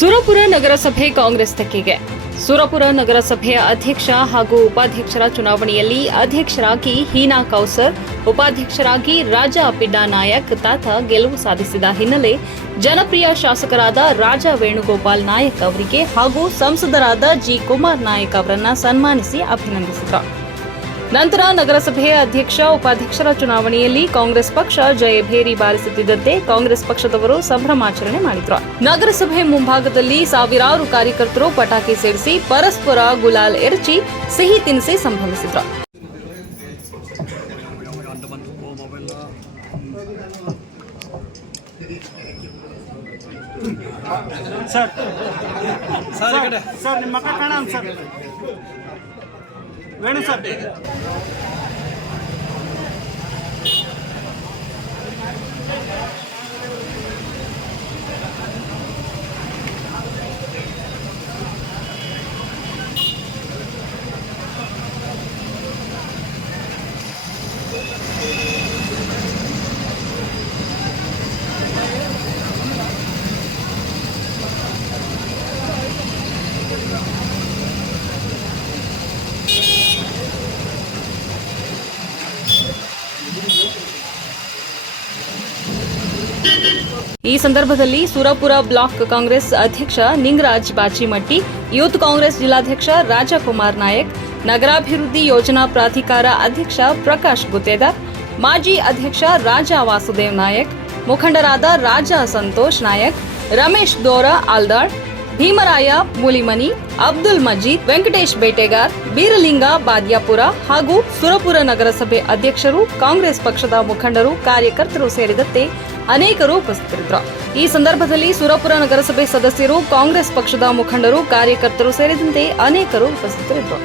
ಸುರಪುರ ನಗರಸಭೆ ಕಾಂಗ್ರೆಸ್ ತೆಕ್ಕೆಗೆ ಸುರಪುರ ನಗರಸಭೆಯ ಅಧ್ಯಕ್ಷ ಹಾಗೂ ಉಪಾಧ್ಯಕ್ಷರ ಚುನಾವಣೆಯಲ್ಲಿ ಅಧ್ಯಕ್ಷರಾಗಿ ಹೀನಾ ಕೌಸರ್, ಉಪಾಧ್ಯಕ್ಷರಾಗಿ ರಾಜಾ ಪಿಡ್ಡಾ ನಾಯಕ್, ತಾತ ಗೆಲುವು ಸಾಧಿಸಿದ ಹಿನ್ನೆಲೆ ಜನಪ್ರಿಯ ಶಾಸಕರಾದ ರಾಜಾ ವೇಣುಗೋಪಾಲ್ ನಾಯಕ್ ಅವರಿಗೆ ಹಾಗೂ ಸಂಸದರಾದ ಜಿ ಕುಮಾರ್ ನಾಯಕ್ ಅವರನ್ನು ಸನ್ಮಾನಿಸಿ ಅಭಿನಂದಿಸಿದರು. ನಂತರ ನಗರಸಭೆಯ ಅಧ್ಯಕ್ಷ, ಉಪಾಧ್ಯಕ್ಷರ ಚುನಾವಣೆಯಲ್ಲಿ ಕಾಂಗ್ರೆಸ್ ಪಕ್ಷ ಜಯಭೇರಿ ಬಾರಿಸುತ್ತಿದ್ದಂತೆ ಕಾಂಗ್ರೆಸ್ ಪಕ್ಷದವರು ಸಂಭ್ರಮಾಚರಣೆ ಮಾಡಿದ್ರು. ನಗರಸಭೆ ಮುಂಭಾಗದಲ್ಲಿ ಸಾವಿರಾರು ಕಾರ್ಯಕರ್ತರು ಪಟಾಕಿ ಸೇರಿಸಿ ಪರಸ್ಪರ ಗುಲಾಲ್ ಎರಚಿ ಸಿಹಿ ತಿನಿಸಿ ಸಂಭ್ರಮಿಸಿದ್ರು. ಸರ್ ಸರ್ ಸರ್, ನಿಮ್ಮ Vem não. ಈ ಸಂದರ್ಭದಲ್ಲಿ ಸುರಪುರ ಬ್ಲಾಕ್ ಕಾಂಗ್ರೆಸ್ ಅಧ್ಯಕ್ಷ ನಿಂಗರಾಜ್ ಬಾಚಿಮಟ್ಟಿ, ಯೂತ್ ಕಾಂಗ್ರೆಸ್ ಜಿಲ್ಲಾಧ್ಯಕ್ಷ ರಾಜಕುಮಾರ್ ನಾಯಕ್, ನಗರಾಭಿವೃದ್ಧಿ ಯೋಜನಾ ಪ್ರಾಧಿಕಾರ ಅಧ್ಯಕ್ಷ ಪ್ರಕಾಶ್ ಗುತ್ತೇದಾರ್, ಮಾಜಿ ಅಧ್ಯಕ್ಷ ರಾಜಾ ವಾಸುದೇವ್ ನಾಯಕ್, ಮುಖಂಡರಾದ ರಾಜಾ ಸಂತೋಷ್ ನಾಯಕ್, ರಮೇಶ್ ದೋರ ಆಲ್ದಾಳ್, ಭೀಮರಾಯ ಮುಲಿಮನಿ, ಅಬ್ದುಲ್ ಮಜೀದ್, ವೆಂಕಟೇಶ್ ಬೇಟೆಗಾರ್, ಬೀರಲಿಂಗ ಬಾದ್ಯಾಪುರ ಹಾಗೂ ಸುರಪುರ ನಗರಸಭೆ ಅಧ್ಯಕ್ಷರು, ಕಾಂಗ್ರೆಸ್ ಪಕ್ಷದ ಮುಖಂಡರು, ಕಾರ್ಯಕರ್ತರು ಸೇರಿದಂತೆ ಅನೇಕರು ಉಪಸ್ಥಿತರಿದ್ದರು. ಈ ಸಂದರ್ಭದಲ್ಲಿ ಸುರಪುರ ನಗರಸಭೆ ಸದಸ್ಯರು ಕಾಂಗ್ರೆಸ್ ಪಕ್ಷದ ಮುಖಂಡರು ಕಾರ್ಯಕರ್ತರು ಸೇರಿದಂತೆ ಅನೇಕರು ಉಪಸ್ಥಿತರಿದ್ದರು.